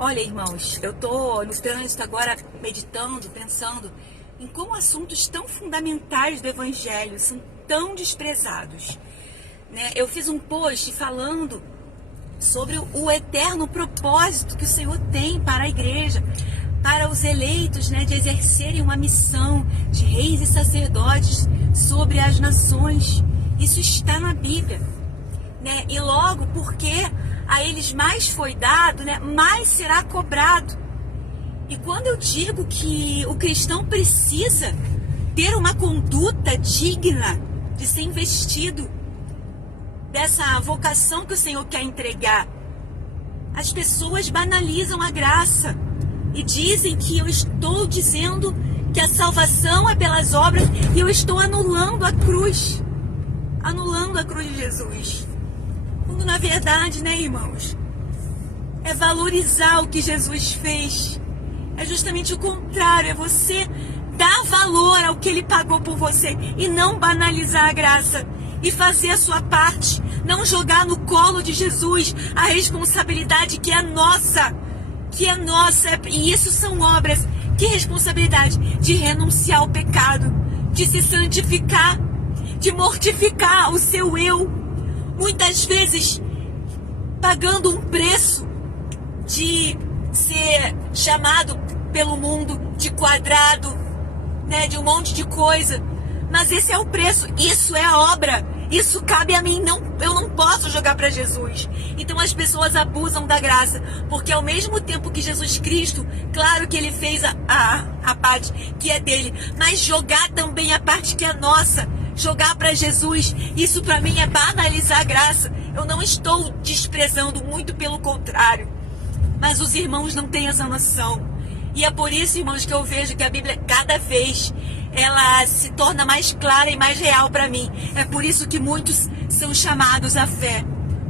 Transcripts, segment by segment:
Olha, irmãos, eu tô no trânsito agora meditando, pensando em como assuntos tão fundamentais do Evangelho são tão desprezados, né? Eu fiz um post falando sobre o eterno propósito que o Senhor tem para a igreja, para os eleitos, né, de exercerem uma missão de reis e sacerdotes sobre as nações. Isso está na Bíblia, né? E logo, porque a eles mais foi dado, né, mais será cobrado. E quando eu digo que o cristão precisa ter uma conduta digna de ser investido dessa vocação que o Senhor quer entregar, as pessoas banalizam a graça e dizem que eu estou dizendo que a salvação é pelas obras e eu estou anulando a cruz de Jesus. Quando na verdade, né, irmãos, é valorizar o que Jesus fez. É justamente o contrário, é você dar valor ao que Ele pagou por você e não banalizar a graça e fazer a sua parte, não jogar no colo de Jesus a responsabilidade que é nossa, e isso são obras. Que responsabilidade? De renunciar ao pecado, de se santificar, de mortificar o seu eu, muitas vezes pagando um preço de ser chamado pelo mundo de quadrado, né, de um monte de coisa. Mas esse é o preço, isso é a obra, isso cabe a mim, eu não posso jogar para Jesus. Então as pessoas abusam da graça, porque ao mesmo tempo que Jesus Cristo, claro que Ele fez a parte que é dele, mas jogar também a parte que é nossa, jogar para Jesus, isso para mim é banalizar a graça. Eu não estou desprezando, muito pelo contrário, mas os irmãos não têm essa noção. E é por isso, irmãos, que eu vejo que a Bíblia, cada vez, ela se torna mais clara e mais real para mim. É por isso que muitos são chamados à fé.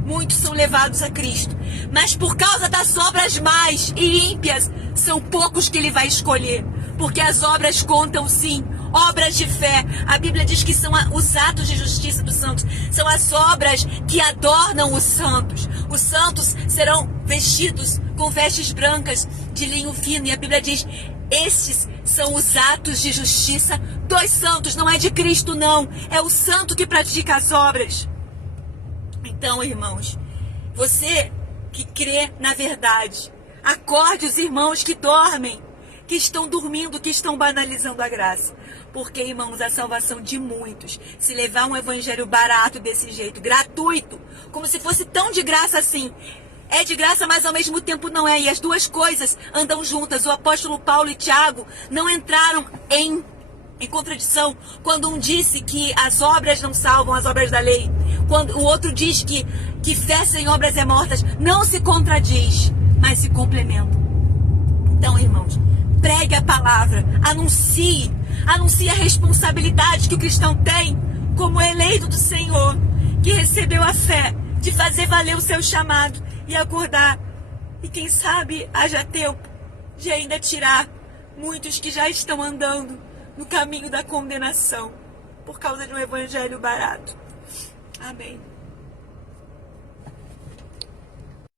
Muitos são levados a Cristo. Mas por causa das obras más e ímpias, são poucos que Ele vai escolher. Porque as obras contam sim. Obras de fé. A Bíblia diz que são os atos de justiça dos santos. São as obras que adornam os santos. Os santos serão vestidos com vestes brancas de linho fino. E a Bíblia diz, estes são os atos de justiça dos santos. Não é de Cristo, não. É o santo que pratica as obras. Então, irmãos, você que crê na verdade, acorde os irmãos que dormem, que estão dormindo, que estão banalizando a graça. Porque, irmãos, a salvação de muitos, se levar um evangelho barato desse jeito, gratuito, como se fosse tão de graça assim, é de graça, mas ao mesmo tempo não é. E as duas coisas andam juntas. O apóstolo Paulo e Tiago não entraram em contradição quando um disse que as obras não salvam, as obras da lei. Quando o outro diz que fé sem obras é mortas. Não se contradiz, mas se complementa. Então, irmãos, pregue a palavra, anuncie a responsabilidade que o cristão tem como eleito do Senhor, que recebeu a fé de fazer valer o seu chamado e acordar. E quem sabe haja tempo de ainda tirar muitos que já estão andando no caminho da condenação por causa de um evangelho barato. Amém.